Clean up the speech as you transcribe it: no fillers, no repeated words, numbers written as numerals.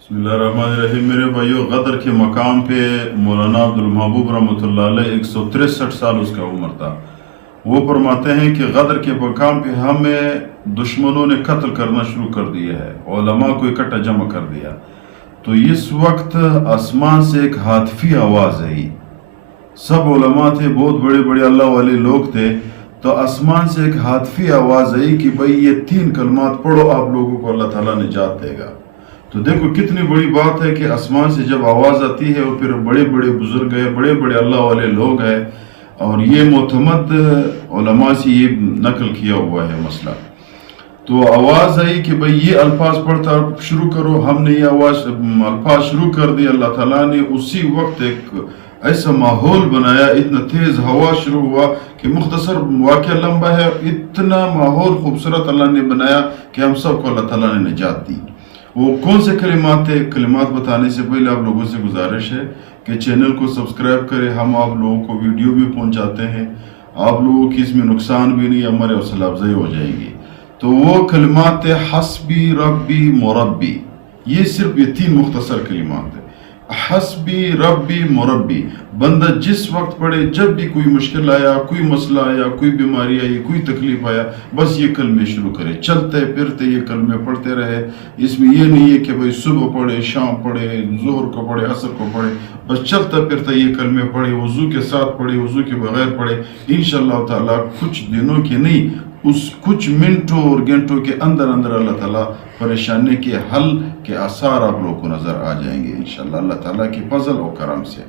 بسم اللہ الرحمن الرحیم۔ میرے بھائیو، غدر کے مقام پہ مولانا عبدالمحبوب رحمۃ اللہ علیہ 163 سال اس کا عمر تھا۔ وہ فرماتے ہیں کہ غدر کے مقام پہ ہمیں دشمنوں نے قتل کرنا شروع کر دیا ہے، علماء کو اکٹھا جمع کر دیا۔ تو اس وقت آسمان سے ایک ہاتفی آواز آئی، سب علماء تھے، بہت بڑے بڑے اللہ والے لوگ تھے، تو آسمان سے ایک ہاتفی آواز آئی کہ بھئی یہ 3 کلمات پڑھو، آپ لوگوں کو اللہ تعالیٰ نجات دے گا۔ تو دیکھو کتنی بڑی بات ہے کہ آسمان سے جب آواز آتی ہے اور پھر بڑے بڑے بزرگ ہیں، بڑے بڑے اللہ والے لوگ ہیں، اور یہ معتمد علماء سے یہ نقل کیا ہوا ہے مسئلہ۔ تو آواز آئی کہ بھئی یہ الفاظ پڑھتا شروع کرو، ہم نے یہ الفاظ شروع کر دی۔ اللہ تعالیٰ نے اسی وقت ایک ایسا ماحول بنایا، اتنا تیز ہوا شروع ہوا کہ مختصر واقعہ لمبا ہے، اتنا ماحول خوبصورت اللہ نے بنایا کہ ہم سب کو اللہ تعالیٰ نے نجات دی۔ وہ کون سے کلمات تھے؟ کلمات بتانے سے پہلے آپ لوگوں سے گزارش ہے کہ چینل کو سبسکرائب کریں، ہم آپ لوگوں کو ویڈیو بھی پہنچاتے ہیں، آپ لوگوں کی اس میں نقصان بھی نہیں، ہمارے حوصلہ افزائی ہو جائے گی۔ تو وہ کلمات تھے حسبی ربی مربی، یہ صرف یہ 3 مختصر کلمات ہیں۔ حسبی ربی مربی، بندہ جس وقت پڑھے، جب بھی کوئی مشکل آیا، کوئی مسئلہ آیا، کوئی بیماری آئی، کوئی تکلیف آیا، بس یہ کلمے شروع کرے، چلتے پھرتے یہ کلمے پڑھتے رہے۔ اس میں یہ نہیں ہے کہ بھئی صبح پڑھے، شام پڑھے، ظہر کو پڑھے، عصر کو پڑھے، بس چلتا پھرتا یہ کلمے پڑھے، وضو کے ساتھ پڑھے، وضو کے بغیر پڑھے۔ انشاءاللہ تعالیٰ کچھ دنوں کے نہیں، اس کچھ منٹوں اور گھنٹوں کے اندر اللہ تعالیٰ پریشانی کے حل کے آثار آپ لوگوں کو نظر آ جائیں گے انشاءاللہ، اللہ تعالیٰ کی فضل و کرم سے۔